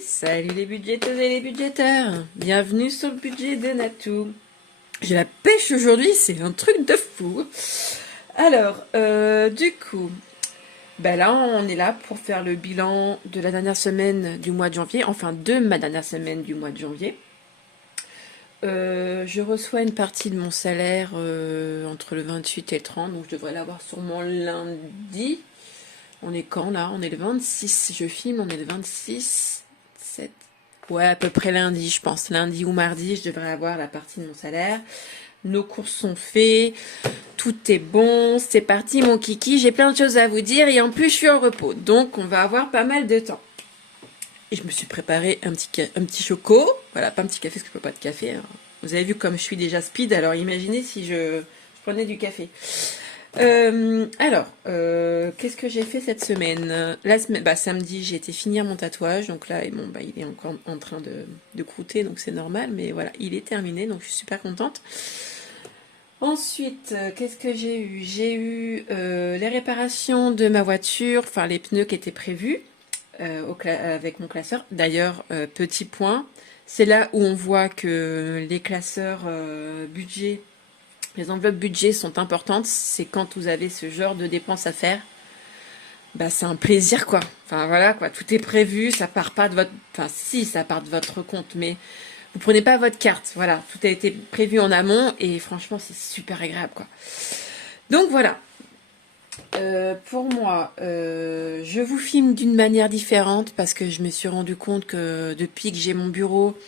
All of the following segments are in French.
Salut les budgéteuses et les budgétaires. Bienvenue sur le budget de Natou. J'ai la pêche aujourd'hui, c'est un truc de fou. Alors, du coup, ben là, on est là pour faire le bilan de la dernière semaine du mois de janvier, enfin de ma dernière semaine du mois de janvier. Je reçois une partie de mon salaire entre le 28 et le 30, donc je devrais l'avoir sûrement lundi. On est quand là? On est le 26, je filme, on est le 26, 7. Ouais, à peu près lundi, je pense. Lundi ou mardi, je devrais avoir la partie de mon salaire. Nos courses sont faits, tout est bon, c'est parti mon kiki, j'ai plein de choses à vous dire et en plus je suis en repos. Donc on va avoir pas mal de temps. Et je me suis préparé un petit choco. Voilà, pas un petit café parce que je peux pas de café. Alors. Vous avez vu comme je suis déjà speed, alors imaginez si je prenais du café. Qu'est-ce que j'ai fait cette semaine? La semaine, samedi, j'ai été finir mon tatouage. Donc là, bon, il est encore en train de croûter, donc c'est normal. Mais voilà, il est terminé, donc je suis super contente. Ensuite, qu'est-ce que j'ai eu? J'ai eu les réparations de ma voiture, enfin les pneus qui étaient prévus avec mon classeur. D'ailleurs, petit point, c'est là où on voit que les classeurs budget, les enveloppes budget sont importantes. C'est quand vous avez ce genre de dépenses à faire. Bah, c'est un plaisir, quoi. Enfin, voilà, quoi. Tout est prévu, ça part pas de votre... Enfin, si, ça part de votre compte, mais vous prenez pas votre carte. Voilà, tout a été prévu en amont et franchement, c'est super agréable, quoi. Donc, voilà. Pour moi, je vous filme d'une manière différente parce que je me suis rendu compte que depuis que j'ai mon bureau,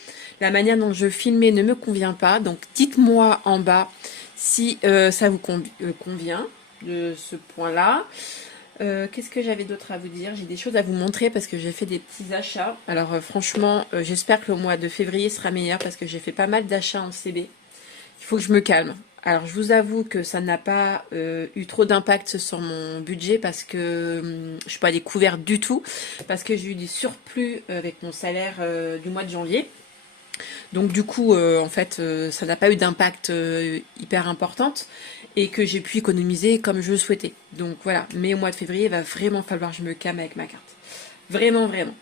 la manière dont je filmais ne me convient pas. Donc, dites-moi en bas si ça vous convient de ce point-là. Qu'est-ce que j'avais d'autre à vous dire? J'ai des choses à vous montrer parce que j'ai fait des petits achats. Alors franchement, j'espère que le mois de février sera meilleur parce que j'ai fait pas mal d'achats en CB. Il faut que je me calme. Alors je vous avoue que ça n'a pas eu trop d'impact sur mon budget parce que je suis pas découverte du tout. Parce que j'ai eu des surplus avec mon salaire du mois de janvier. Donc du coup, en fait, ça n'a pas eu d'impact hyper important et que j'ai pu économiser comme je le souhaitais. Donc voilà, mais au mois de février, il va vraiment falloir que je me calme avec ma carte. Vraiment, vraiment.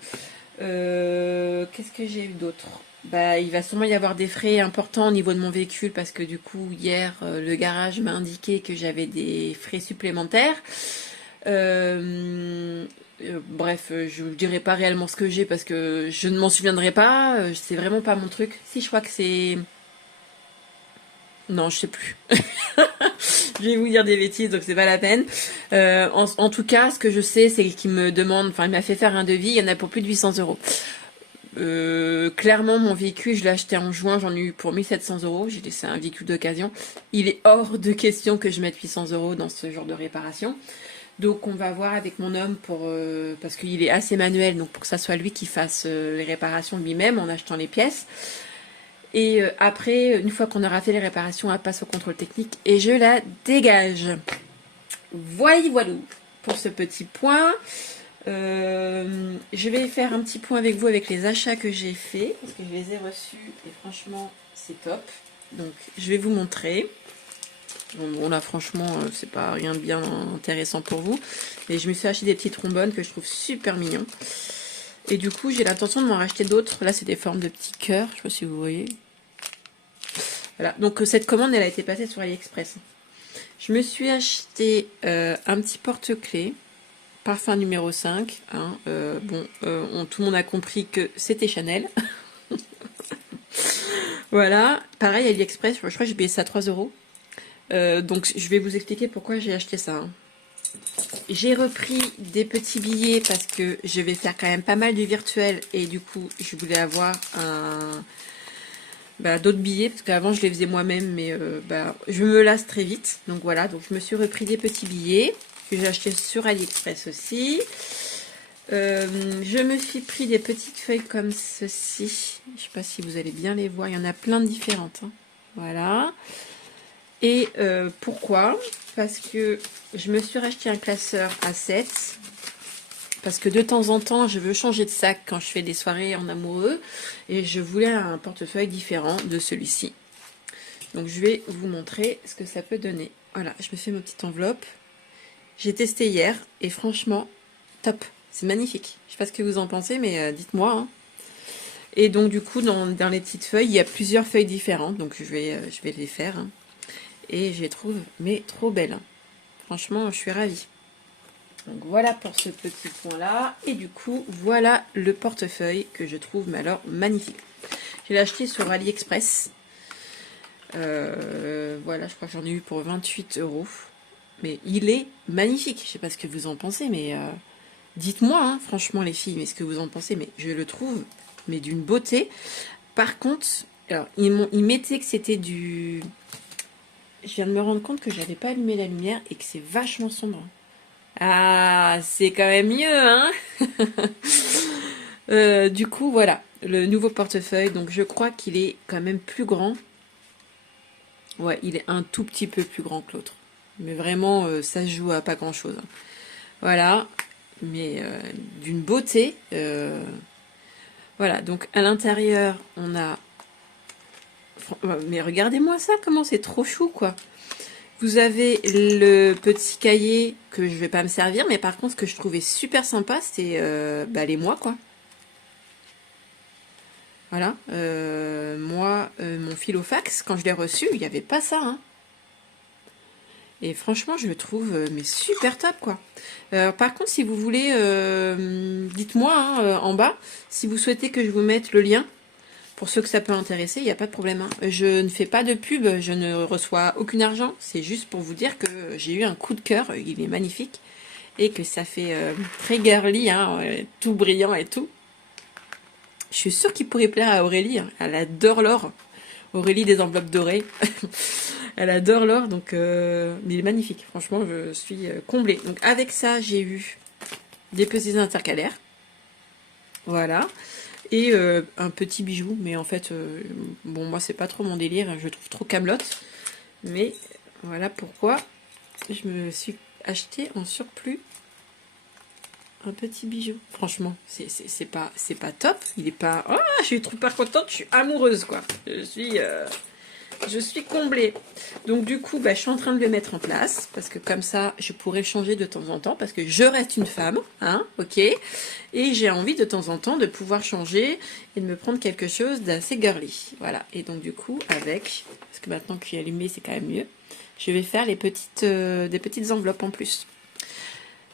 Qu'est-ce que j'ai eu d'autre? Bah, il va sûrement y avoir des frais importants au niveau de mon véhicule parce que du coup, hier, le garage m'a indiqué que j'avais des frais supplémentaires. Bref, je ne dirai pas réellement ce que j'ai parce que je ne m'en souviendrai pas. C'est vraiment pas mon truc. Si, je crois que c'est... Non, je sais plus. Je vais vous dire des bêtises, donc c'est pas la peine. En tout cas, ce que je sais, c'est qu'il me demande... Enfin, il m'a fait faire un devis, il y en a pour plus de 800 euros. Clairement, mon véhicule, je l'ai acheté en juin, j'en ai eu pour 1700 euros. J'ai laissé un véhicule d'occasion. Il est hors de question que je mette 800 euros dans ce genre de réparation. Donc on va voir avec mon homme parce qu'il est assez manuel, donc pour que ça soit lui qui fasse les réparations lui-même en achetant les pièces. Et après, une fois qu'on aura fait les réparations, elle passe au contrôle technique et je la dégage. Voilà pour ce petit point. Je vais faire un petit point avec vous avec les achats que j'ai faits parce que je les ai reçus et franchement c'est top. Donc je vais vous montrer. Bon là franchement c'est pas rien de bien intéressant pour vous. Et je me suis acheté des petits trombones que je trouve super mignons. Et du coup j'ai l'intention de m'en racheter d'autres. Là c'est des formes de petits cœurs, je sais pas si vous voyez. Voilà, donc cette commande elle a été passée sur AliExpress. Je me suis acheté un petit porte-clés. Parfum numéro 5. Hein, tout le monde a compris que c'était Chanel. Voilà. Pareil, AliExpress, je crois que j'ai payé ça 3 euros. Donc je vais vous expliquer pourquoi j'ai acheté ça. Hein. J'ai repris des petits billets parce que je vais faire quand même pas mal de virtuel et du coup je voulais avoir d'autres billets parce qu'avant je les faisais moi-même mais je me lasse très vite. Donc voilà, donc je me suis repris des petits billets que j'ai acheté sur AliExpress aussi. Je me suis pris des petites feuilles comme ceci. Je sais pas si vous allez bien les voir. Il y en a plein de différentes. Hein. Voilà. Et pourquoi? Parce que je me suis racheté un classeur A7. Parce que de temps en temps, je veux changer de sac quand je fais des soirées en amoureux. Et je voulais un portefeuille différent de celui-ci. Donc je vais vous montrer ce que ça peut donner. Voilà, je me fais ma petite enveloppe. J'ai testé hier et franchement, top. C'est magnifique. Je sais pas ce que vous en pensez, mais dites-moi, hein. Et donc du coup, dans les petites feuilles, il y a plusieurs feuilles différentes, donc je vais les faire, hein. Et je les trouve, mais trop belles, hein. Franchement, je suis ravie. Donc voilà pour ce petit point-là. Et du coup, voilà le portefeuille que je trouve, mais alors, magnifique. Je l'ai acheté sur AliExpress. Voilà, je crois que j'en ai eu pour 28 €. Mais il est magnifique. Je sais pas ce que vous en pensez, mais dites-moi, hein, franchement, les filles, mais ce que vous en pensez. Mais je le trouve, mais d'une beauté. Par contre, alors, ils mettaient que c'était du... Je viens de me rendre compte que j'avais pas allumé la lumière et que c'est vachement sombre. Ah, c'est quand même mieux, hein. Du coup, voilà, le nouveau portefeuille. Donc, je crois qu'il est quand même plus grand. Ouais, il est un tout petit peu plus grand que l'autre. Mais vraiment, ça se joue à pas grand-chose, hein. Voilà, mais d'une beauté. Voilà, donc à l'intérieur, on a... Mais regardez-moi ça, comment c'est trop chou, quoi. Vous avez le petit cahier que je vais pas me servir, mais par contre, ce que je trouvais super sympa, c'est les mois, quoi. Voilà, moi, mon filofax, quand je l'ai reçu, il n'y avait pas ça, hein. Et franchement, je le trouve mais super top, quoi. Par contre, si vous voulez, dites-moi, hein, en bas, si vous souhaitez que je vous mette le lien. Pour ceux que ça peut intéresser, il n'y a pas de problème, hein. Je ne fais pas de pub, je ne reçois aucun argent. C'est juste pour vous dire que j'ai eu un coup de cœur, il est magnifique. Et que ça fait très girly, hein, tout brillant et tout. Je suis sûre qu'il pourrait plaire à Aurélie, hein. Elle adore l'or. Aurélie des enveloppes dorées. Elle adore l'or, donc mais il est magnifique. Franchement, je suis comblée. Donc avec ça, j'ai eu des petits intercalaires. Voilà. Et un petit bijou, mais en fait, bon, moi, c'est pas trop mon délire, je le trouve trop camelote. Mais voilà pourquoi je me suis acheté en surplus un petit bijou. Franchement, c'est pas top. Il est pas... Oh, je suis trop pas contente, je suis amoureuse, quoi. Je suis comblée. Donc du coup, je suis en train de le mettre en place, parce que comme ça, je pourrais changer de temps en temps, parce que je reste une femme, hein, ok. Et j'ai envie de temps en temps de pouvoir changer et de me prendre quelque chose d'assez girly. Voilà. Et donc du coup, parce que maintenant qu'il est allumé, c'est quand même mieux, je vais faire des petites enveloppes en plus.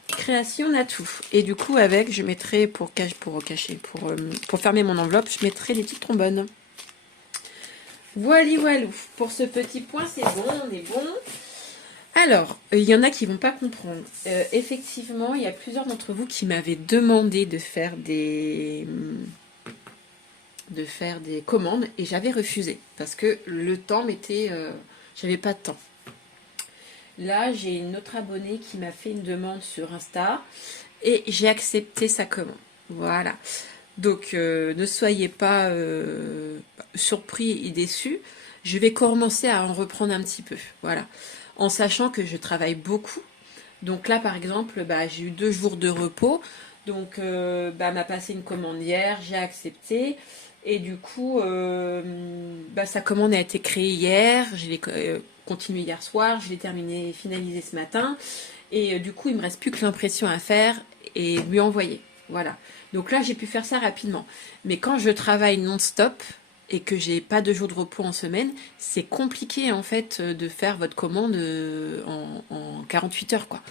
Création Natou. Et du coup, je mettrai pour fermer mon enveloppe, je mettrai des petites trombones. Voilà, voilou. Pour ce petit point, c'est bon, on est bon. Alors, il y en a qui vont pas comprendre. Effectivement, il y a plusieurs d'entre vous qui m'avaient demandé de faire des commandes et j'avais refusé parce que le temps m'était... j'avais pas de temps. Là, j'ai une autre abonnée qui m'a fait une demande sur Insta et j'ai accepté sa commande. Voilà. Donc, ne soyez pas surpris et déçus. Je vais commencer à en reprendre un petit peu. Voilà. En sachant que je travaille beaucoup. Donc là, par exemple, j'ai eu 2 jours de repos. Donc, m'a passé une commande hier, j'ai accepté. Et du coup, sa commande a été créée hier. Je l'ai continuée hier soir. Je l'ai terminée, finalisée ce matin. Et du coup, il me reste plus que l'impression à faire et lui envoyer. Voilà. Donc là, j'ai pu faire ça rapidement. Mais quand je travaille non-stop et que j'ai pas de jours de repos en semaine, c'est compliqué en fait de faire votre commande en 48 heures, quoi.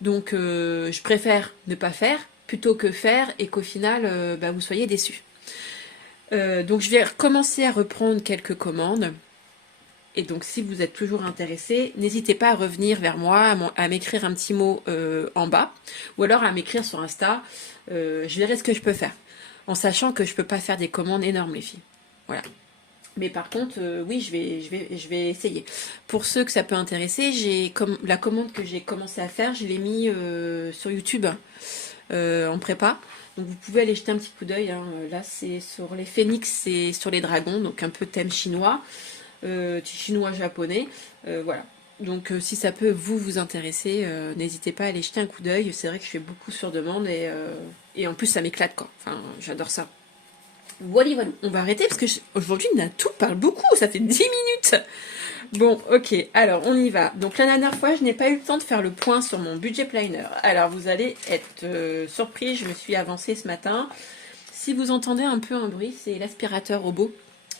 Donc je préfère ne pas faire plutôt que faire et qu'au final vous soyez déçus. Donc je vais recommencer à reprendre quelques commandes. Et donc si vous êtes toujours intéressé, n'hésitez pas à revenir vers moi, à m'écrire un petit mot en bas, ou alors à m'écrire sur Insta. Je verrai ce que je peux faire, en sachant que je peux pas faire des commandes énormes, les filles. Voilà. Mais par contre, oui, je vais essayer. Pour ceux que ça peut intéresser, la commande que j'ai commencé à faire, je l'ai mis sur YouTube en prépa. Donc vous pouvez aller jeter un petit coup d'œil, hein. Là, c'est sur les phénix et sur les dragons, donc un peu thème chinois, chinois-japonais. Voilà. Donc si ça peut vous intéresser, n'hésitez pas à aller jeter un coup d'œil. C'est vrai que je fais beaucoup sur demande et en plus ça m'éclate, quoi. Enfin, j'adore ça. Voilà, voilà. On va arrêter parce que aujourd'hui, Natou parle beaucoup. Ça fait 10 minutes. Bon, ok. Alors, on y va. Donc, la dernière fois, je n'ai pas eu le temps de faire le point sur mon budget planner. Alors, vous allez être surpris. Je me suis avancée ce matin. Si vous entendez un peu un bruit, c'est l'aspirateur robot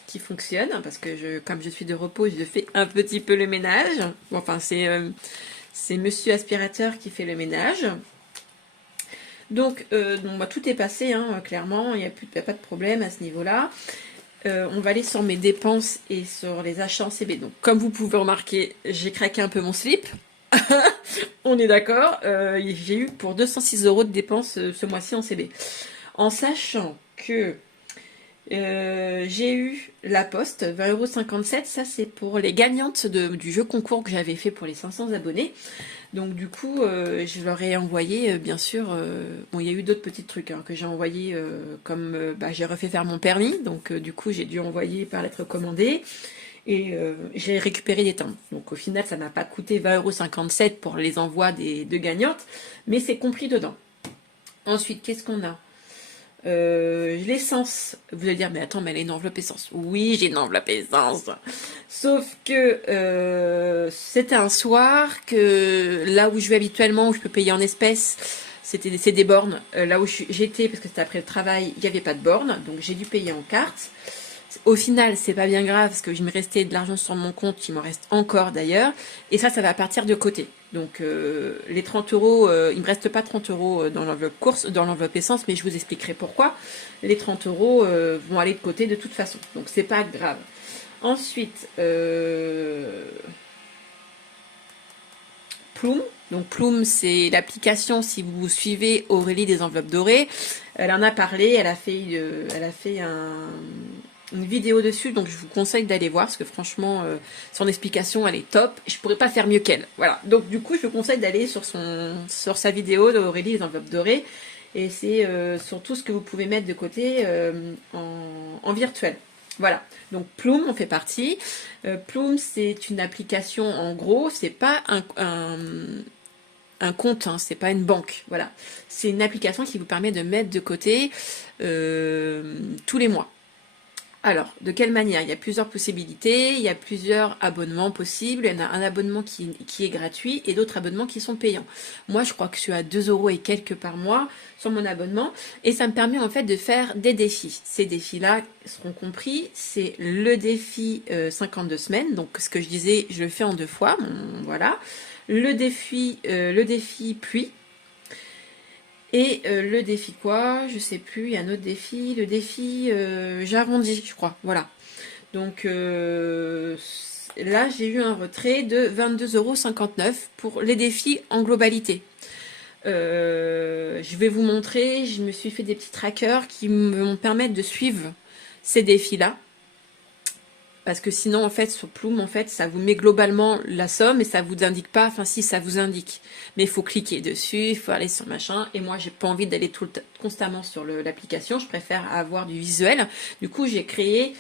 qui fonctionne. Parce que comme je suis de repos, je fais un petit peu le ménage. Bon, enfin, c'est monsieur aspirateur qui fait le ménage. Donc, bah, tout est passé, hein, clairement, il n'y a pas de problème à ce niveau-là. On va aller sur mes dépenses et sur les achats en CB. Donc, comme vous pouvez remarquer, j'ai craqué un peu mon slip. On est d'accord. J'ai eu pour 206 € de dépenses ce mois-ci en CB. En sachant que j'ai eu la poste, 20,57 €. Ça, c'est pour les gagnantes du jeu concours que j'avais fait pour les 500 abonnés. Donc du coup, je leur ai envoyé, bien sûr, bon, il y a eu d'autres petits trucs hein, que j'ai envoyé, comme j'ai refait faire mon permis, donc du coup, j'ai dû envoyer par lettre commandée, et j'ai récupéré des timbres. Donc au final, ça m'a pas coûté 20,57 € pour les envois des deux gagnantes, mais c'est compris dedans. Ensuite, qu'est-ce qu'on a? L'essence, vous allez dire, mais attends, mais elle a une enveloppe essence. Oui, j'ai une enveloppe essence. Sauf que c'était un soir que là où je vais habituellement, où je peux payer en espèces, c'est des bornes. Là où j'étais, parce que c'était après le travail, il n'y avait pas de borne, donc j'ai dû payer en carte. Au final, c'est pas bien grave parce que je me restais de l'argent sur mon compte, il m'en reste encore d'ailleurs. Et ça va partir de côté. Donc les 30 €, il me reste pas 30 € dans l'enveloppe course, dans l'enveloppe essence, mais je vous expliquerai pourquoi. Les 30 € vont aller de côté de toute façon. Donc c'est pas grave. Ensuite, Plume. Donc Plume, c'est l'application, si vous suivez Aurélie des enveloppes dorées. Elle en a parlé, elle a fait une vidéo dessus, donc je vous conseille d'aller voir, parce que franchement, son explication, elle est top. Je pourrais pas faire mieux qu'elle. Voilà. Donc du coup, je vous conseille d'aller sur sa vidéo d'Aurélie les enveloppes dorées. Et c'est surtout ce que vous pouvez mettre de côté en virtuel. Voilà, donc Plume, on fait partie. Plume, c'est une application, en gros, c'est pas un compte, hein, c'est pas une banque. Voilà, c'est une application qui vous permet de mettre de côté tous les mois. Alors, de quelle manière? Il y a plusieurs possibilités, il y a plusieurs abonnements possibles. Il y en a un abonnement qui est gratuit et d'autres abonnements qui sont payants. Moi, je crois que je suis à 2 € et quelques par mois sur mon abonnement et ça me permet en fait de faire des défis. Ces défis-là seront compris. C'est le défi 52 semaines. Donc, ce que je disais, je le fais en 2 fois. Voilà. Le défi pluie. Et le défi quoi? Je sais plus, il y a un autre défi. Le défi j'arrondis, je crois. Voilà. Donc là, j'ai eu un retrait de 22,59 € pour les défis en globalité. Je vais vous montrer, je me suis fait des petits trackers qui me permettent de suivre ces défis-là. Parce que sinon, en fait, sur Plume, en fait, ça vous met globalement la somme et ça vous indique pas, enfin si, ça vous indique. Mais il faut cliquer dessus, il faut aller sur machin. Et moi, j'ai pas envie d'aller constamment sur l'application. Je préfère avoir du visuel. Du coup, j'ai créé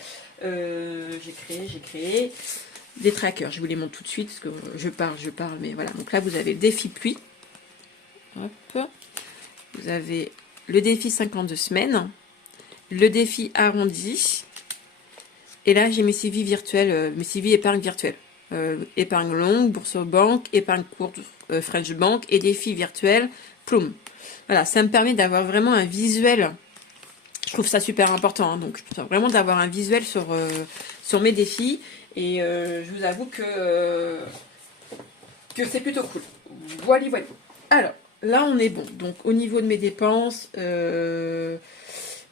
des trackers. Je vous les montre tout de suite parce que je parle, mais voilà. Donc là, vous avez le défi pluie. Hop. Vous avez le défi 52 semaines. Le défi arrondi. Et là, j'ai mes CV virtuels, mes CV épargne virtuelle. Épargne longue, bourse banque, épargne courte, French Bank et défi virtuel, Plume. Voilà, ça me permet d'avoir vraiment un visuel. Je trouve ça super important. Hein, donc, vraiment d'avoir un visuel sur mes défis. Et je vous avoue que c'est plutôt cool. Voilà, voilà. Alors, là, on est bon. Donc, au niveau de mes dépenses...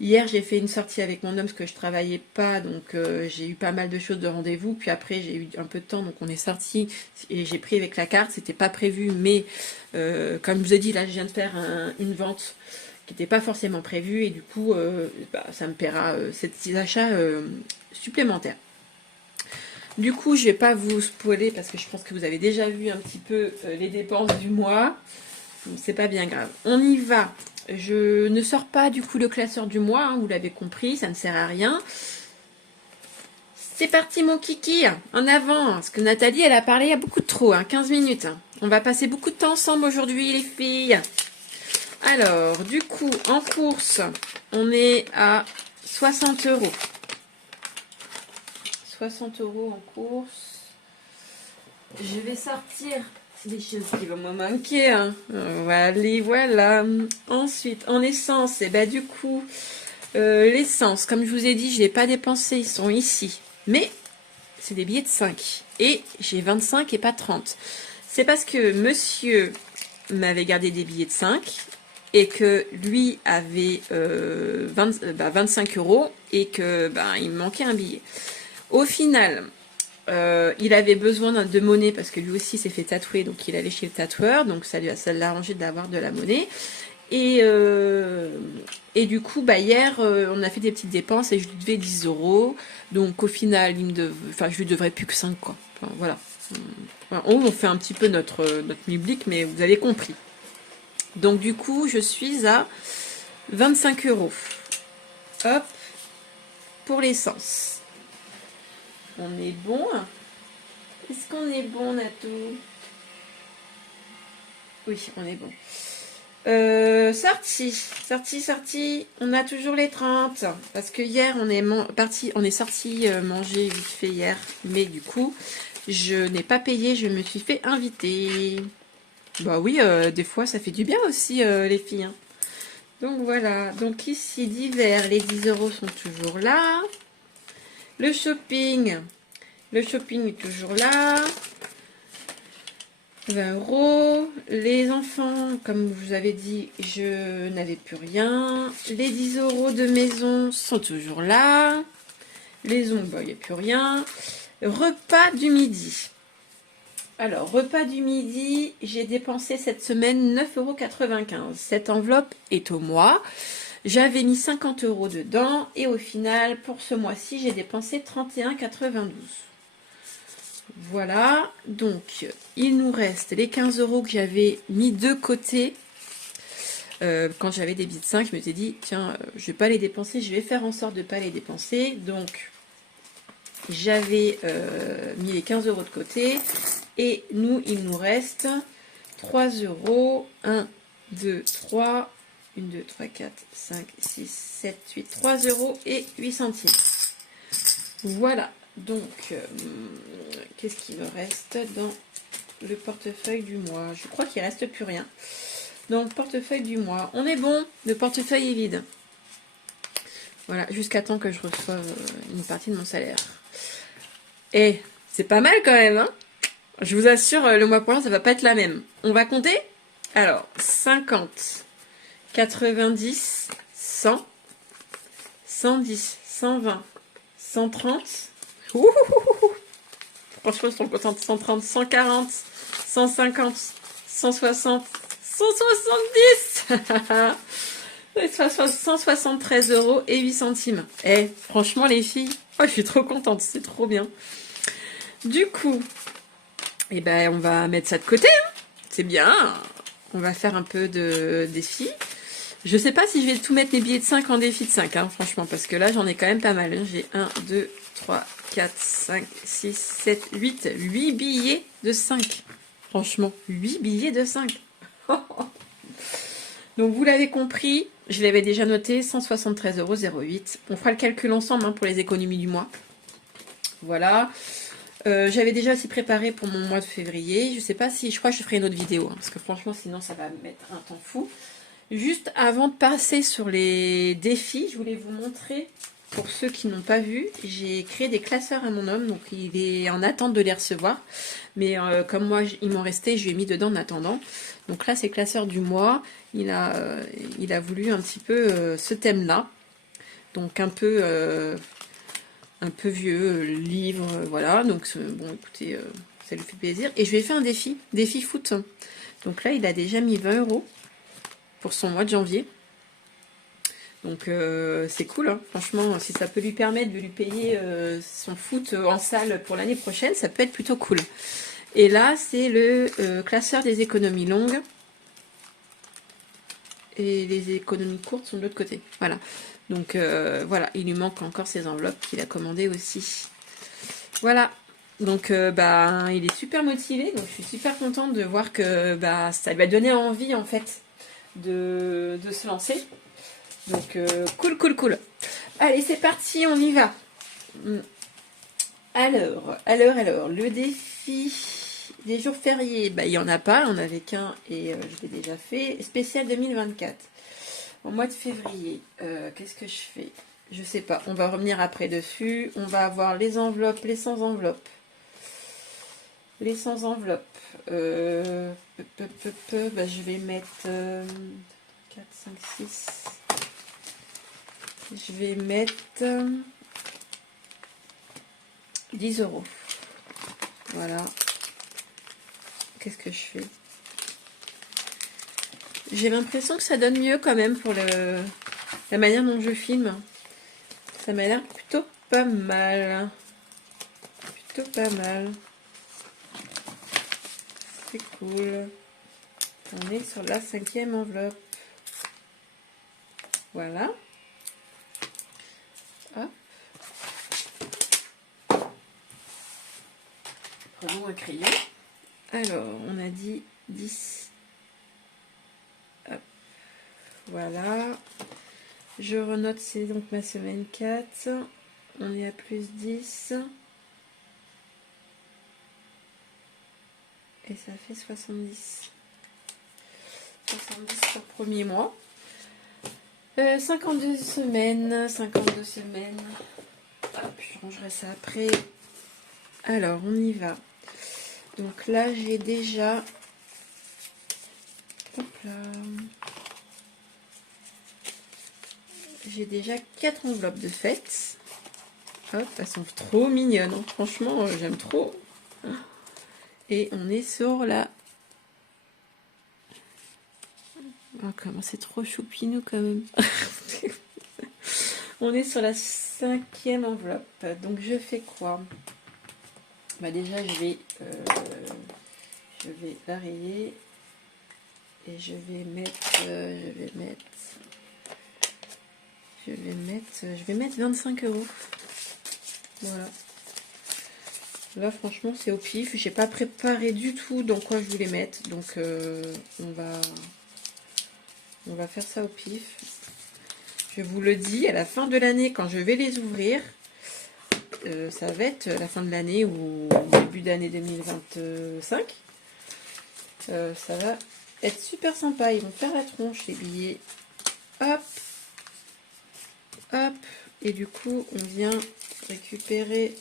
Hier, j'ai fait une sortie avec mon homme parce que je travaillais pas, donc j'ai eu pas mal de choses de rendez-vous. Puis après, j'ai eu un peu de temps, donc on est sorti et j'ai pris avec la carte. C'était pas prévu, mais comme je vous ai dit, là, je viens de faire une vente qui n'était pas forcément prévue et du coup, ça me paiera ces petits achats supplémentaires. Du coup, je vais pas vous spoiler parce que je pense que vous avez déjà vu un petit peu les dépenses du mois. Donc c'est pas bien grave. On y va. Je ne sors pas du coup le classeur du mois, hein, vous l'avez compris, ça ne sert à rien. C'est parti mon kiki, en avant, parce que Nathalie elle a parlé il y a beaucoup de trop, 15 minutes. On va passer beaucoup de temps ensemble aujourd'hui les filles. Alors, du coup, en course, on est à 60 euros. 60 euros en course. Je vais sortir des choses qui vont me manquer. Hein. Voilà. Ensuite, en essence, et bah du coup, l'essence, comme je vous ai dit, je ne l'ai pas dépensé. Ils sont ici. Mais c'est des billets de 5. Et j'ai 25 et pas 30. C'est parce que monsieur m'avait gardé des billets de 5 et que lui avait 25 euros et que il me manquait un billet. Au final, il avait besoin de monnaie parce que lui aussi s'est fait tatouer, donc il allait chez le tatoueur, donc ça l'a arrangé d'avoir de la monnaie. Et du coup, hier, on a fait des petites dépenses et je lui devais 10 euros. Donc au final, je lui devrais plus que 5, quoi. Enfin, voilà. On fait un petit peu notre public, mais vous avez compris. Donc du coup, je suis à 25 euros. Hop, pour l'essence. On est bon. Est-ce qu'on est bon, Nato? Oui, on est bon. Sortie. On a toujours les 30. Parce que hier, on est sorti manger vite fait hier. Mais du coup, je n'ai pas payé, je me suis fait inviter. Bah oui, des fois, ça fait du bien aussi, les filles. Hein. Donc voilà. Donc ici, d'hiver, les 10 euros sont toujours là. Le shopping est toujours là. 20 euros. Les enfants, comme je vous avais dit, je n'avais plus rien. Les 10 euros de maison sont toujours là. Les ongles, il n'y a plus rien. Repas du midi. Alors, repas du midi, j'ai dépensé cette semaine 9,95 €. Cette enveloppe est au mois. J'avais mis 50 euros dedans et au final, pour ce mois-ci, j'ai dépensé 31,92 €. Voilà, donc il nous reste les 15 euros que j'avais mis de côté. Quand j'avais des billets de 5, je me suis dit, tiens, je ne vais pas les dépenser, je vais faire en sorte de ne pas les dépenser. Donc, j'avais mis les 15 euros de côté. Et il nous reste 3 euros. 1, 2, 3. 1, 2, 3, 4, 5, 6, 7, 8. 3 euros et 8 centimes. Voilà. Donc, qu'est-ce qu'il me reste dans le portefeuille du mois? Je crois qu'il ne reste plus rien. Dans le portefeuille du mois, on est bon. Le portefeuille est vide. Voilà, jusqu'à temps que je reçoive une partie de mon salaire. Et c'est pas mal quand même, hein? Je vous assure, le mois prochain, ça va pas être la même. On va compter? Alors, 50, 90, 100, 110, 120, 130. Ouh, franchement, je suis contente. 130, 140, 150, 160, 170. 173 euros et 8 centimes. Eh, franchement, les filles, je suis trop contente, c'est trop bien. Du coup, on va mettre ça de côté. Hein. C'est bien. On va faire un peu de défi. Je sais pas si je vais tout mettre mes billets de 5 en défi de 5, hein, franchement, parce que là, j'en ai quand même pas mal. Hein. J'ai 1, 2, 3, 4, 5, 6, 7, 8 billets de 5. Franchement, 8 billets de 5. Donc, vous l'avez compris, je l'avais déjà noté, 173,08 €. On fera le calcul ensemble pour les économies du mois. Voilà. J'avais déjà aussi préparé pour mon mois de février. Je sais pas si, je crois que je ferai une autre vidéo, parce que franchement, sinon, ça va me mettre un temps fou. Juste avant de passer sur les défis, je voulais vous montrer, pour ceux qui n'ont pas vu, j'ai créé des classeurs à mon homme, donc il est en attente de les recevoir. Mais comme moi, il m'en restait, je lui ai mis dedans en attendant. Donc là, c'est classeur du mois. Il a voulu un petit peu ce thème-là. Donc un peu vieux, livre, voilà. Donc bon, écoutez, ça lui fait plaisir. Et je lui ai fait un défi foot. Donc là, il a déjà mis 20 € pour son mois de janvier. Donc c'est cool, hein. Franchement, si ça peut lui permettre de lui payer son foot en salle pour l'année prochaine, ça peut être plutôt cool. Et là, c'est le classeur des économies longues. Et les économies courtes sont de l'autre côté. Voilà. Donc voilà, il lui manque encore ses enveloppes qu'il a commandées aussi. Voilà. Donc il est super motivé. Donc je suis super contente de voir que ça lui a donné envie en fait de se lancer. Donc cool. Allez, c'est parti, on y va. Alors, le défi des jours fériés, bah, il n'y en a pas, on avait qu'un et je l'ai déjà fait. Spécial 2024. Au mois de février, qu'est-ce que je fais? Je sais pas, on va revenir après dessus. On va avoir les enveloppes, les sans enveloppes. Les sans enveloppes. Bah, je vais mettre 4, 5, 6. Je vais mettre 10 euros. Voilà. Qu'est-ce que je fais? J'ai l'impression que ça donne mieux quand même pour la manière dont je filme. Ça m'a l'air plutôt pas mal. Plutôt pas mal. C'est cool. On est sur la 5e enveloppe. Voilà. Hop. Prenons un crayon. Alors, on a dit 10. Hop. Voilà. Je renote, c'est donc ma semaine 4. On est à plus 10. Et ça fait 70. 70 sur premier mois. 52 semaines. 52 semaines. Hop, je rangerai ça après. Alors, on y va. Donc là, j'ai déjà... Hop là. J'ai déjà 4 enveloppes de fête. Hop, elles sont trop mignonnes. Hein. Franchement, j'aime trop. Et on est sur la... Oh, comment c'est trop choupinou quand même. On est sur la 5e enveloppe. Donc je fais quoi? Bah déjà je vais la rayer. Et je vais mettre 25 euros. Voilà. Là, franchement, c'est au pif. J'ai pas préparé du tout dans quoi je voulais mettre. Donc, on va faire ça au pif. Je vous le dis, à la fin de l'année, quand je vais les ouvrir, ça va être la fin de l'année ou début d'année 2025. Ça va être super sympa. Ils vont faire la tronche, les billets. Hop. Hop. Et du coup, on vient récupérer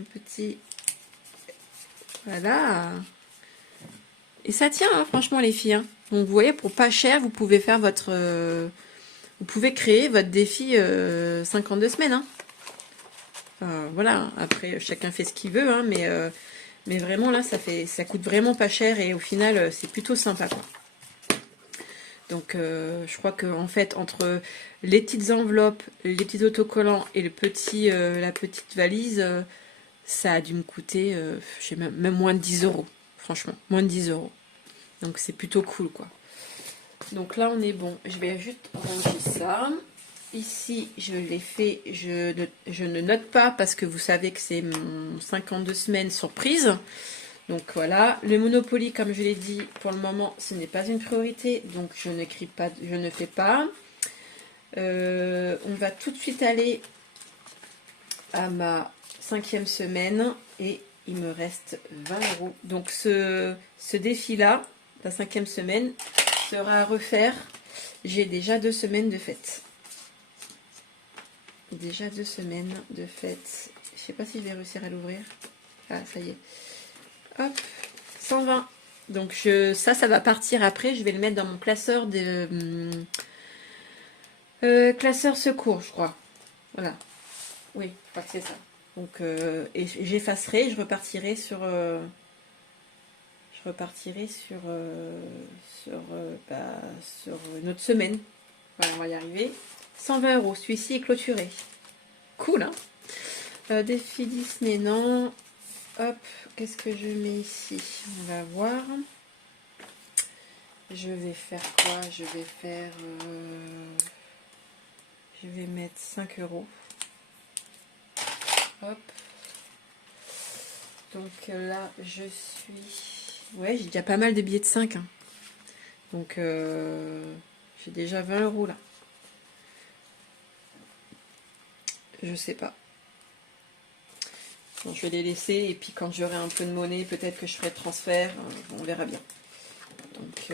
un petit... Voilà. Et ça tient, hein, franchement, les filles. Hein. Donc, vous voyez, pour pas cher, vous pouvez faire votre... vous pouvez créer votre défi 52 semaines. Hein. Voilà. Après, chacun fait ce qu'il veut. Hein, mais vraiment, là, ça coûte vraiment pas cher. Et au final, c'est plutôt sympa, quoi. Donc, je crois qu'en fait, entre les petites enveloppes, les petits autocollants et la petite valise, ça a dû me coûter même moins de 10 euros. Franchement, moins de 10 euros. Donc, c'est plutôt cool, quoi. Donc là, on est bon. Je vais juste ranger ça. Ici, je l'ai fait. Je ne note pas parce que vous savez que c'est mon 52 semaines surprise. Donc voilà, le Monopoly, comme je l'ai dit, pour le moment, ce n'est pas une priorité, donc je n'écris pas, je ne fais pas. On va tout de suite aller à ma 5e semaine et il me reste 20 euros. Donc ce défi-là, la 5e semaine, sera à refaire. J'ai déjà 2 semaines de fête. Déjà 2 semaines de fête. Je sais pas si je vais réussir à l'ouvrir. Ah, ça y est. Hop. 120. Donc ça va partir après. Je vais le mettre dans mon classeur de classeur secours, je crois. Voilà. Oui, je crois que c'est ça. Donc et j'effacerai. Je repartirai sur sur une autre semaine. Voilà, on va y arriver. 120 euros. Celui-ci est clôturé. Cool, hein. Défi Disney, non. Hop, qu'est-ce que je mets ici? On va voir. Je vais faire quoi? Je vais mettre 5 euros. Hop. Donc là, je suis... Ouais, j'ai déjà pas mal de billets de 5. Hein. Donc, J'ai déjà 20 € là. Je sais pas. Bon, je vais les laisser et puis quand j'aurai un peu de monnaie, peut-être que je ferai le transfert. On verra bien. Donc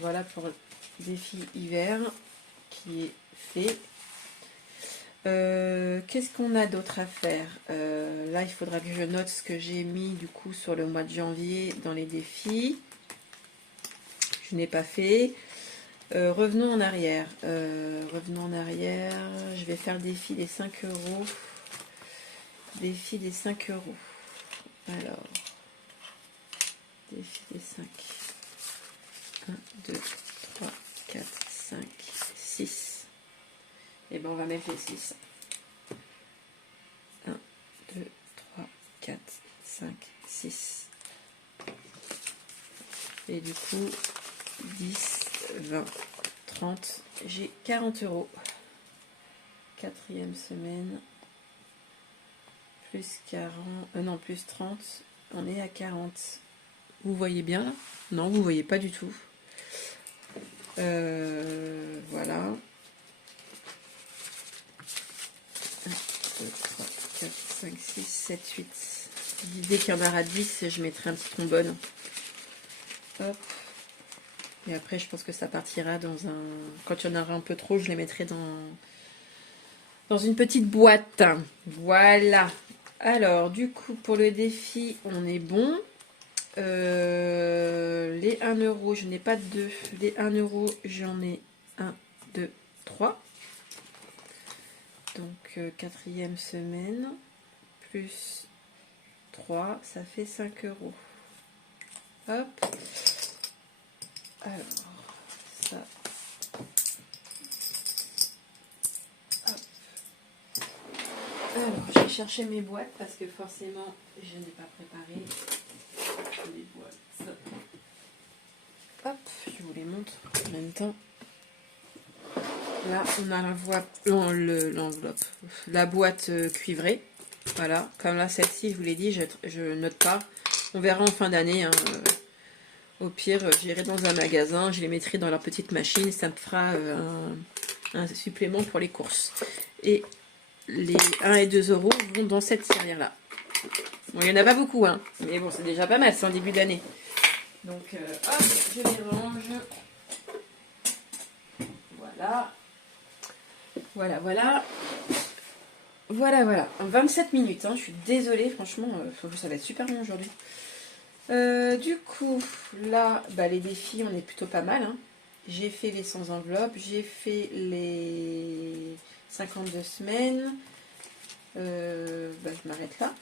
voilà pour le défi hiver qui est fait. Qu'est-ce qu'on a d'autre à faire? Là, il faudra que je note ce que j'ai mis du coup sur le mois de janvier dans les défis. Je n'ai pas fait. Revenons en arrière. Revenons en arrière. Je vais faire le défi des 5 €. Défi des 5 €. Alors, défi des 5. 1, 2, 3, 4, 5, 6. Et ben on va mettre les 6. 1, 2, 3, 4, 5, 6. Et du coup, 10, 20, 30. J'ai 40 €. Quatrième semaine. Plus 40. Non, plus 30. On est à 40. Vous voyez bien là? Non, vous voyez pas du tout. Voilà. 1, 2, 3, 4, 5, 6, 7, 8. L'idée qu'il y en aura 10, je mettrai un petit trombone. Hop. Et après, je pense que ça partira dans un... Quand il y en aura un peu trop, je les mettrai dans une petite boîte. Voilà. Alors, du coup, pour le défi, on est bon. Les 1 €, je n'ai pas de 2. Les 1 €, j'en ai 1, 2, 3. Donc, quatrième semaine, plus 3, ça fait 5 €. Hop. Alors, ça. Hop. Alors, je vais chercher mes boîtes parce que forcément, je n'ai pas préparé les boîtes. Hop, je vous les montre en même temps. Là, on a l'enveloppe, la boîte cuivrée. Voilà, comme là, celle-ci, je vous l'ai dit, je note pas. On verra en fin d'année. Hein. Au pire, j'irai dans un magasin, je les mettrai dans leur petite machine. Ça me fera un supplément pour les courses. Et les 1 et 2 € vont dans cette serrière-là. Bon, il n'y en a pas beaucoup, hein. Mais bon, c'est déjà pas mal, c'est en début d'année. Donc, hop, je les range. Voilà. Voilà, voilà. Voilà, voilà. 27 minutes, hein. Je suis désolée, franchement, ça va être super long aujourd'hui. Du coup, là, bah, les défis, on est plutôt pas mal. Hein. J'ai fait les 100 enveloppes, j'ai fait les 52 semaines. Bah, je m'arrête là.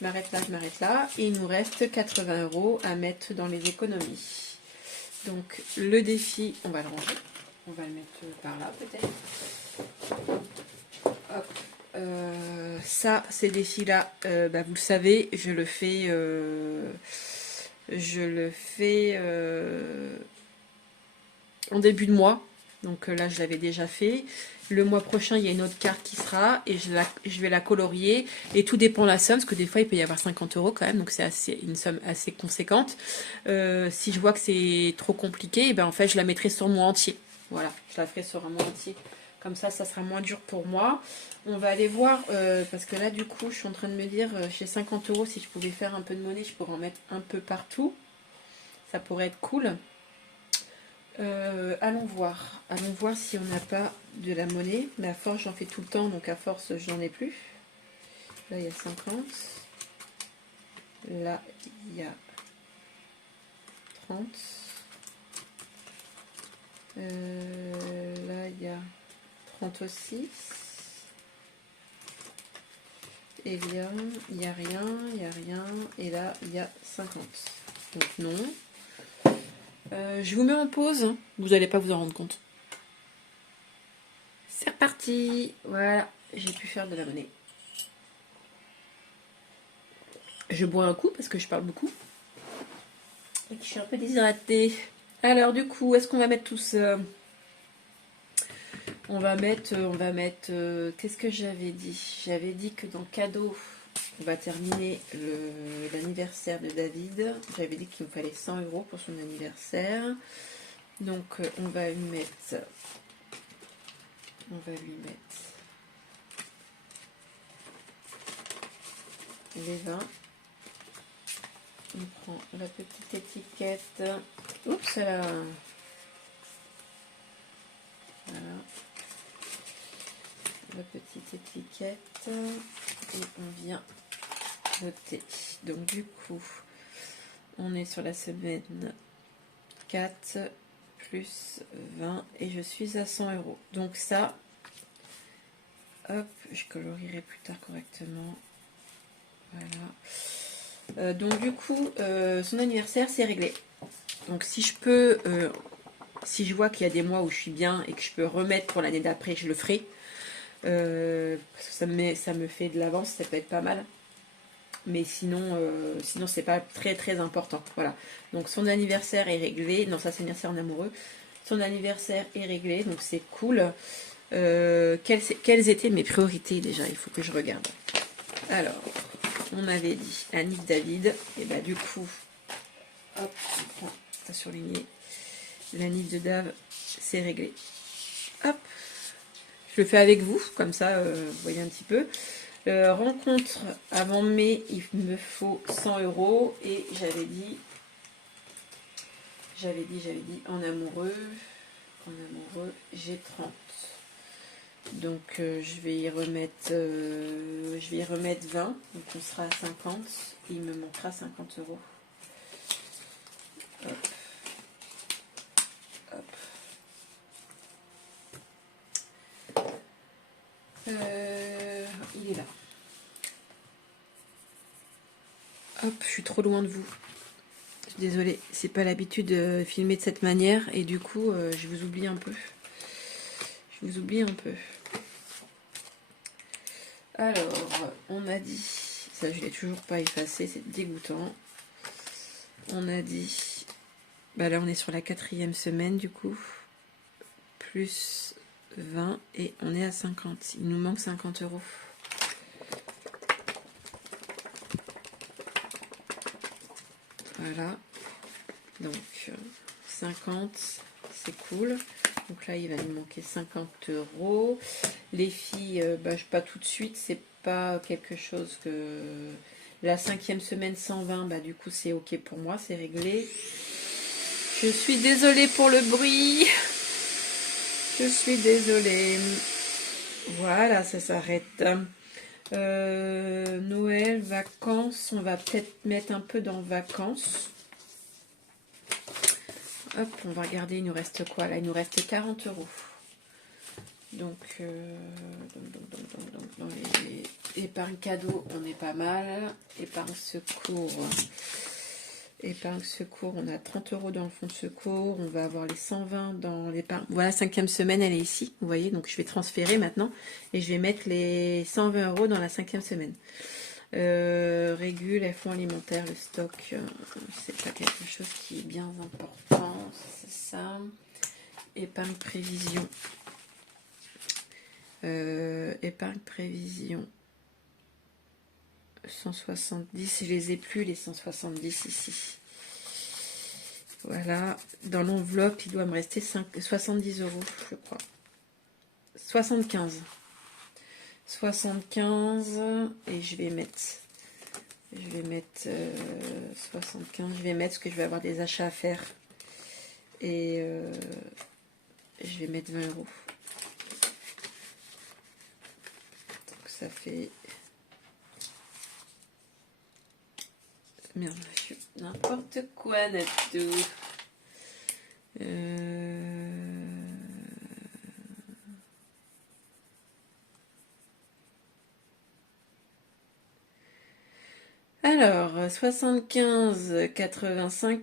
Je m'arrête là. Et il nous reste 80 € à mettre dans les économies. Donc, le défi, on va le ranger. On va le mettre par là, peut-être. Hop. Ça, ces défis-là, bah, vous le savez, je le fais en début de mois. Donc là, je l'avais déjà fait. Le mois prochain, il y a une autre carte qui sera et je vais la colorier. Et tout dépend de la somme, parce que des fois, il peut y avoir 50 € quand même. Donc c'est une somme assez conséquente. Si je vois que c'est trop compliqué, ben, en fait, je la mettrai sur le mois entier. Voilà, je la ferai sur un mois entier. Comme ça sera moins dur pour moi. On va aller voir, parce que là, du coup, je suis en train de me dire, chez 50 €, si je pouvais faire un peu de monnaie, je pourrais en mettre un peu partout. Ça pourrait être cool. Allons voir si on n'a pas de la monnaie. Mais à force, j'en fais tout le temps, donc à force, j'en ai plus. Là, il y a 50. Là, il y a 30. Là, il y a 30 aussi. Et bien, il n'y a rien, il n'y a rien. Et là, il y a 50. Donc non. Je vous mets en pause. Hein. Vous n'allez pas vous en rendre compte. C'est reparti. Voilà, j'ai pu faire de la monnaie. Je bois un coup parce que je parle beaucoup. Et que je suis un peu déshydratée. Alors du coup, est-ce qu'on va mettre tout ça? On va mettre, qu'est-ce que j'avais dit? J'avais dit que dans cadeau, on va terminer l'anniversaire de David. J'avais dit qu'il me fallait 100 € pour son anniversaire. Donc on va lui mettre les 20. On prend la petite étiquette. Oups là. Voilà. La petite étiquette. Et on vient noter. Donc du coup, on est sur la semaine 4 plus 20 et je suis à 100 €. Donc ça, hop, je colorierai plus tard correctement. Voilà. Donc du coup, son anniversaire, c'est réglé. Donc si je peux, si je vois qu'il y a des mois où je suis bien et que je peux remettre pour l'année d'après, je le ferai. Parce que ça me fait de l'avance, ça peut être pas mal. Mais sinon, sinon c'est pas très très important. Voilà. Donc son anniversaire est réglé. Non, ça c'est anniversaire en amoureux. Son anniversaire est réglé, donc c'est cool. Quelles étaient mes priorités déjà? Il faut que je regarde. Alors, on avait dit Annick David. Et bah du coup, hop, on prend ça surligné. L'Annick de Dave, c'est réglé. Hop. Je le fais avec vous, comme ça, vous voyez un petit peu. Rencontre avant mai, il me faut 100 € et j'avais dit en amoureux, j'ai 30. Donc je vais y remettre 20, donc on sera à 50 et il me manquera 50 €. Hop. Hop. Il est là. Hop, je suis trop loin de vous. Désolée, c'est pas l'habitude de filmer de cette manière et du coup je vous oublie un peu. Alors, on a dit, ça je l'ai toujours pas effacé, c'est dégoûtant. On a dit, bah là on est sur la 4e semaine du coup, plus 20 et on est à 50. Il nous manque 50 €. Voilà, donc 50, c'est cool. Donc là, il va nous manquer 50 €. Les filles, pas tout de suite, c'est pas quelque chose que... La 5e semaine 120, bah du coup c'est ok pour moi, c'est réglé. Je suis désolée pour le bruit. Je suis désolée. Voilà, ça s'arrête. Noël, vacances, on va peut-être mettre un peu dans vacances. Hop, on va regarder, il nous reste quoi là? Il nous reste 40 €. Donc, dans les épargne cadeau, on est pas mal. Épargne secours, on a 30 € dans le fonds de secours. On va avoir les 120 dans l'épargne. Voilà, 5e semaine, elle est ici, vous voyez. Donc, je vais transférer maintenant et je vais mettre les 120 € dans la 5e semaine. Régule, les fonds alimentaires, le stock, c'est pas quelque chose qui est bien important, c'est ça. Épargne prévision. Épargne prévision 170, je les ai plus les 170 ici. Voilà, dans l'enveloppe il doit me rester 70 € je crois. 75 et je vais mettre 75, je vais mettre parce que je vais avoir des achats à faire et je vais mettre 20 €. Donc ça fait... Merde, je suis n'importe quoi, Natou. Alors, 75, 85,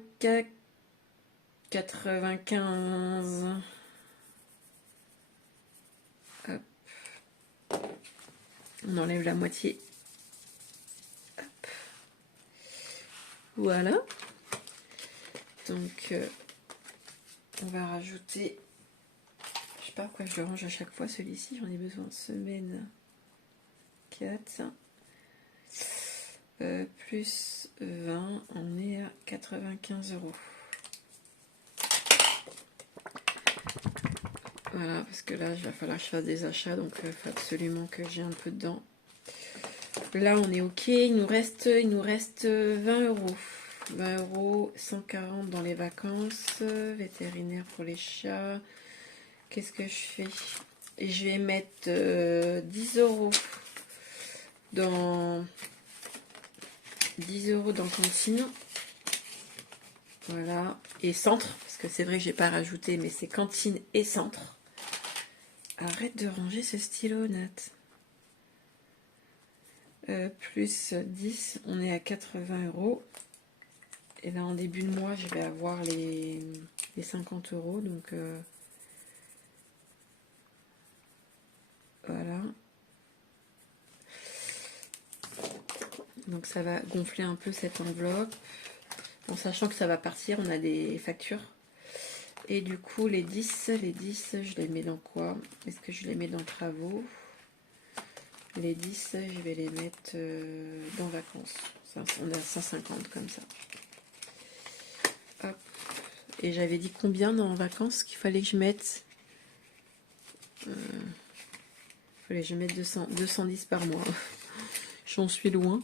95. Hop. On enlève la moitié. Hop. Voilà. Donc, on va rajouter... Je sais pas pourquoi je le range à chaque fois, celui-ci. J'en ai besoin. Semaine 4. Plus 20, on est à 95 €. Voilà, parce que là, il va falloir que je fasse des achats, donc il faut absolument que j'ai un peu dedans. Là, on est OK. Il nous reste 20 euros. 20 euros, 140 dans les vacances. Vétérinaire pour les chats. Qu'est-ce que je fais? Et je vais mettre 10 euros dans 10 euros dans cantine. Voilà. Et centre, parce que c'est vrai que j'ai pas rajouté, mais c'est cantine et centre. Arrête de ranger ce stylo, Nat. Plus 10, on est à 80 euros. Et là, en début de mois, je vais avoir les 50 euros. Donc, voilà. Donc, ça va gonfler un peu cette enveloppe. En sachant que ça va partir, on a des factures. Et du coup, les 10, je les mets dans quoi? Est-ce que je les mets dans travaux? Les 10, je vais les mettre dans vacances. Ça, on est à 150 comme ça. Hop. Et j'avais dit combien dans vacances qu'il fallait que je mette? Il fallait que je mette 210 par mois. J'en suis loin.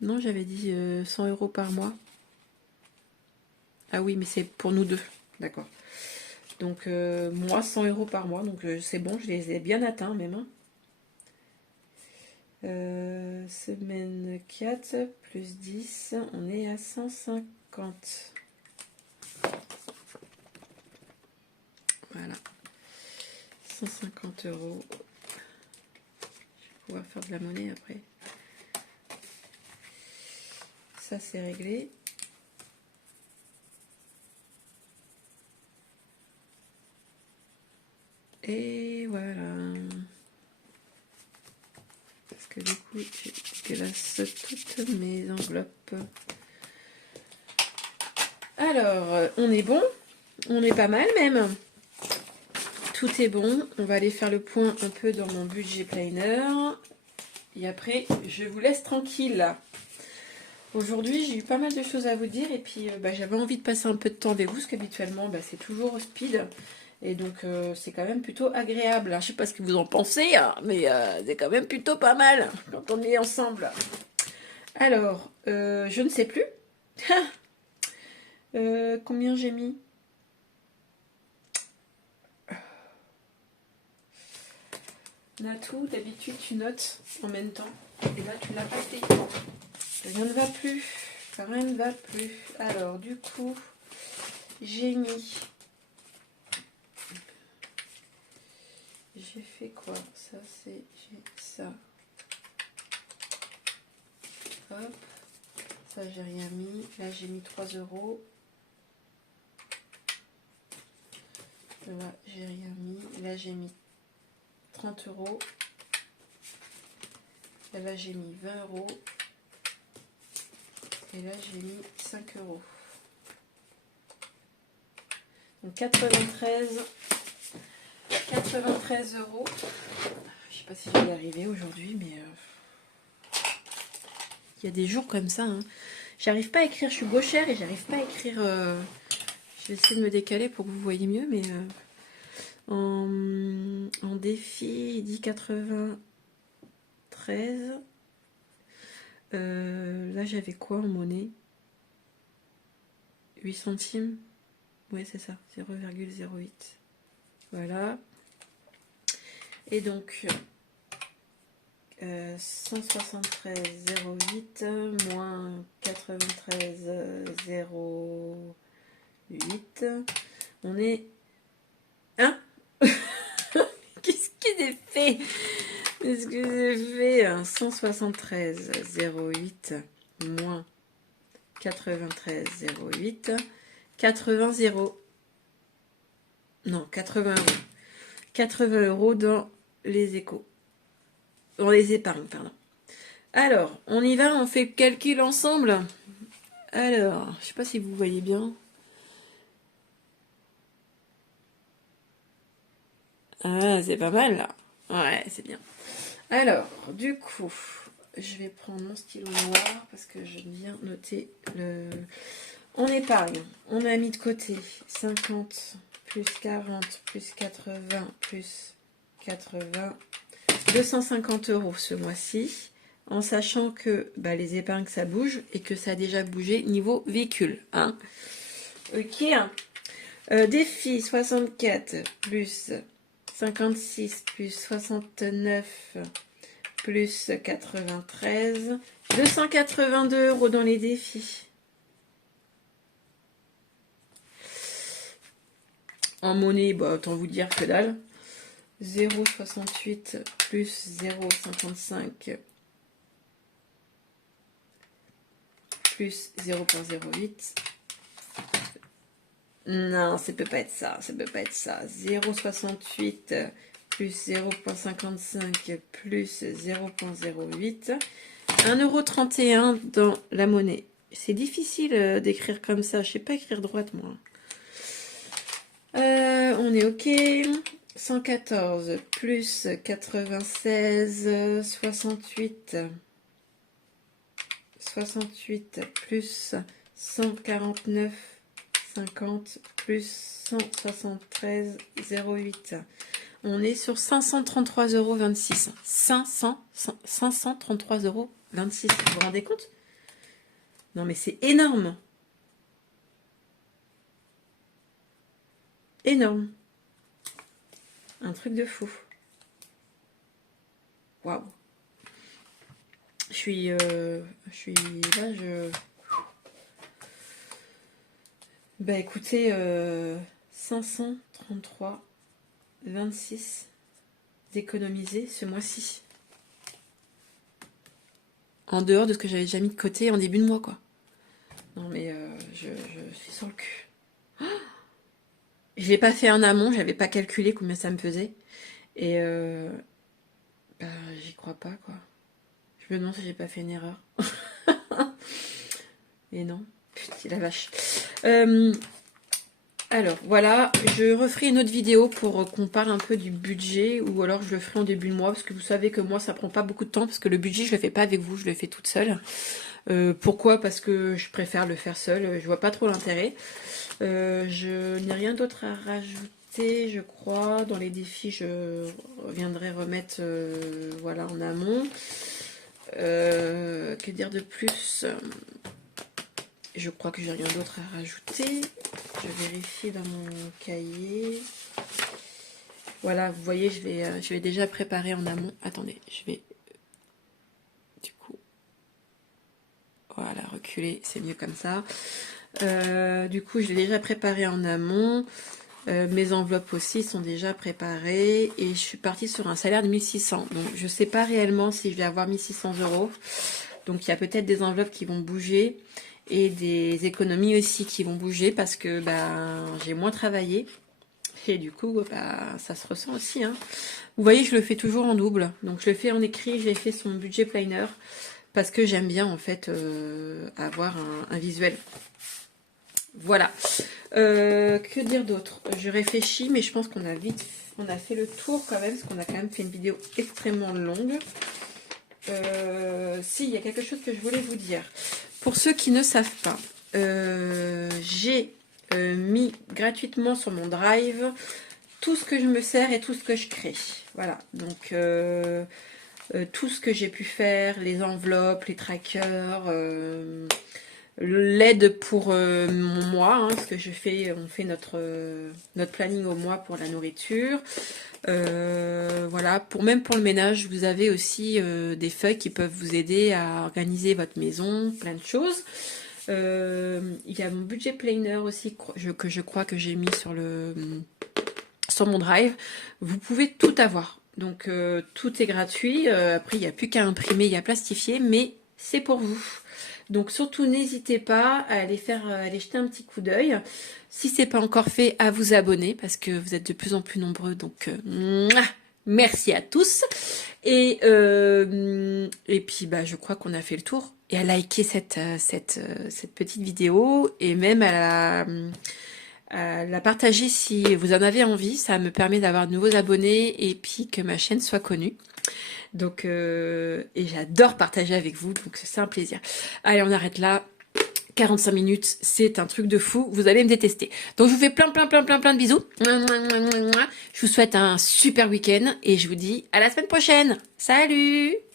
Non, j'avais dit 100 euros par mois. Ah oui, mais c'est pour nous deux. D'accord. Donc, moi, 100 euros par mois. Donc, c'est bon, je les ai bien atteints même. Hein. Semaine 4, plus 10, on est à 150. Voilà. 150 euros. Je vais pouvoir faire de la monnaie après. Ça, c'est réglé. Et voilà. Parce que du coup, je dégueulasse toutes mes enveloppes. Alors, on est bon. On est pas mal même. Tout est bon. On va aller faire le point un peu dans mon budget planner. Et après, je vous laisse tranquille. Aujourd'hui, j'ai eu pas mal de choses à vous dire. Et puis, j'avais envie de passer un peu de temps avec vous. Parce qu'habituellement, c'est toujours speed. Et donc, c'est quand même plutôt agréable. Je sais pas ce que vous en pensez, hein, mais c'est quand même plutôt pas mal quand on est ensemble. Alors, je ne sais plus. Combien j'ai mis? Natou, d'habitude, tu notes en même temps. Et là, tu l'as pas fait. Rien ne va plus. Rien ne va plus. Alors, du coup, j'ai mis... J'ai fait quoi? Ça, c'est... J'ai ça. Hop. Ça, j'ai rien mis. Là, j'ai mis 3 euros. Là, j'ai rien mis. Là, j'ai mis 30 euros. Et là, j'ai mis 20 euros. Et là, j'ai mis 5 euros. Donc, 93 euros. Je sais pas si je vais y arriver aujourd'hui, mais il y a des jours comme ça. Hein. J'arrive pas à écrire, je suis gauchère et j'arrive pas à écrire. Je vais essayer de me décaler pour que vous voyez mieux, mais en défi, il dit 93. Là, j'avais quoi en monnaie? 8 centimes. Ouais, c'est ça, 0,08. Voilà. Et donc, 173,08 moins 93,08. On est... Hein? Qu'est-ce que j'ai fait? Qu'est-ce que j'ai fait? 173,08 moins 93,08. 80 0. Non, 80 euros. 80 euros dans les échos. Dans les épargnes, pardon. Alors, on y va, on fait le calcul ensemble. Alors, je sais pas si vous voyez bien. Ah, c'est pas mal là. Ouais, c'est bien. Alors, du coup, je vais prendre mon stylo noir parce que je viens noter le... On épargne. On a mis de côté 50 plus 40, plus 80, plus 80, 250 € ce mois-ci, en sachant que bah, les épargnes ça bouge et que ça a déjà bougé niveau véhicule. Hein. Ok. Défi 64 plus 56 plus 69 plus 93, 282 € dans les défis. En monnaie, bah, autant vous dire que dalle. 0,68 plus 0,55 plus 0,08. Non, ça peut pas être ça, ça peut pas être ça. 0,68 plus 0,55 plus 0,08. 1,31 € dans la monnaie. C'est difficile d'écrire comme ça. Je sais pas écrire droite, moi. On est OK. 114 plus 96, 68. 68 plus 149, 50 plus 173, 0,8. On est sur 533,26 €. 533,26 €. Vous vous rendez compte? Non mais c'est énorme. Énorme. Un truc de fou. Waouh. Je suis là, bah écoutez, 533,26 d'économiser ce mois-ci. En dehors de ce que j'avais déjà mis de côté en début de mois, quoi. Non mais je suis sur le cul. Je l'ai pas fait en amont, j'avais pas calculé combien ça me faisait. Et bah j'y crois pas, quoi. Je me demande si j'ai pas fait une erreur. Et non. Putain, la vache. Alors, voilà. Je referai une autre vidéo pour qu'on parle un peu du budget. Ou alors je le ferai en début de mois. Parce que vous savez que moi, ça prend pas beaucoup de temps. Parce que le budget, je le fais pas avec vous. Je le fais toute seule. Pourquoi? Parce que je préfère le faire seule. Je vois pas trop l'intérêt. Je n'ai rien d'autre à rajouter, je crois. Dans les défis, je viendrai remettre voilà, en amont. Que dire de plus? Je crois que j'ai rien d'autre à rajouter. Je vérifie dans mon cahier. Voilà, vous voyez, je vais déjà préparer en amont. Attendez, je vais du coup, voilà, reculer, c'est mieux comme ça. Du coup, je l'ai déjà préparé en amont. Mes enveloppes aussi sont déjà préparées et je suis partie sur un salaire de 1600. Donc je sais pas réellement si je vais avoir 1600 €. Donc il y a peut-être des enveloppes qui vont bouger et des économies aussi qui vont bouger parce que ben, j'ai moins travaillé. Et du coup, bah, ça se ressent aussi. Hein. Vous voyez, je le fais toujours en double. Donc je le fais en écrit, j'ai fait son budget planner parce que j'aime bien en fait avoir un visuel. Voilà. Que dire d'autre? Je réfléchis, mais je pense qu'on a fait le tour quand même, parce qu'on a quand même fait une vidéo extrêmement longue. Si, il y a quelque chose que je voulais vous dire. Pour ceux qui ne savent pas, j'ai mis gratuitement sur mon drive tout ce que je me sers et tout ce que je crée. Voilà, donc tout ce que j'ai pu faire, les enveloppes, les trackers, l'aide pour mon mois, hein, parce que on fait notre planning au mois pour la nourriture. Voilà, même pour le ménage, vous avez aussi des feuilles qui peuvent vous aider à organiser votre maison, plein de choses. Il y a mon budget planner aussi que je crois que j'ai mis sur mon drive. Vous pouvez tout avoir. Donc tout est gratuit. Après, il n'y a plus qu'à imprimer et à plastifier, mais c'est pour vous. Donc surtout n'hésitez pas à aller jeter un petit coup d'œil. Si c'est pas encore fait, à vous abonner parce que vous êtes de plus en plus nombreux. Donc merci à tous. Et puis bah je crois qu'on a fait le tour. Et à liker cette petite vidéo et même à la partager si vous en avez envie. Ça me permet d'avoir de nouveaux abonnés et puis que ma chaîne soit connue. Donc, et j'adore partager avec vous, donc c'est un plaisir. Allez, on arrête là. 45 minutes, c'est un truc de fou, vous allez me détester. Donc je vous fais plein de bisous. Je vous souhaite un super week-end et je vous dis à la semaine prochaine. Salut!